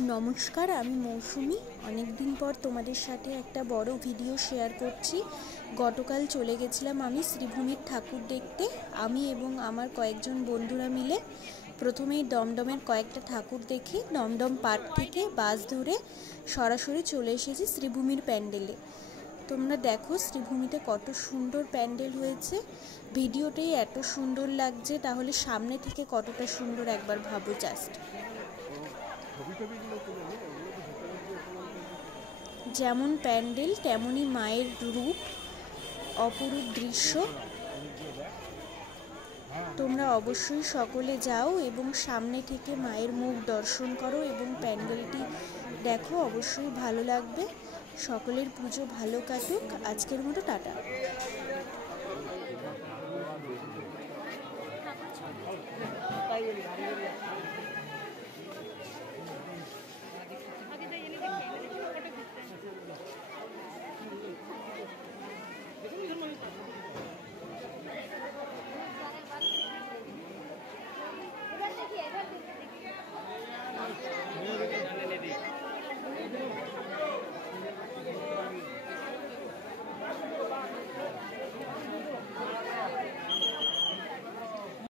নমস্কার, আমি মৌসুমি। অনেক দিন পর তোমাদের সাথে একটা বড় ভিডিও শেয়ার করছি। গতকাল চলে গেছিলাম আমি শ্রীভূমির ঠাকুর দেখতে। আমি এবং আমার কয়েকজন বন্ধুরা মিলে প্রথমেই দমদমের কয়েকটা ঠাকুর দেখে দমদম পার্ক থেকে বাস ধরে সরাসরি চলে এসেছি শ্রীভূমির প্যান্ডেলে। তোমরা দেখো শ্রীভূমিতে কত সুন্দর প্যান্ডেল হয়েছে। ভিডিওটাই এত সুন্দর লাগছে, তাহলে সামনে থেকে কতটা সুন্দর একবার ভাবো জাস্ট। যেমন প্যান্ডেল তেমনই মায়ের রূপ, অপরূপ দৃশ্য। তোমরা অবশ্যই সকলে যাও এবং সামনে থেকে মায়ের মুখ দর্শন করো এবং প্যান্ডেলটি দেখো, অবশ্যই ভালো লাগবে। সকলের পুজো ভালো কাটুক। আজকের মতো টাটা।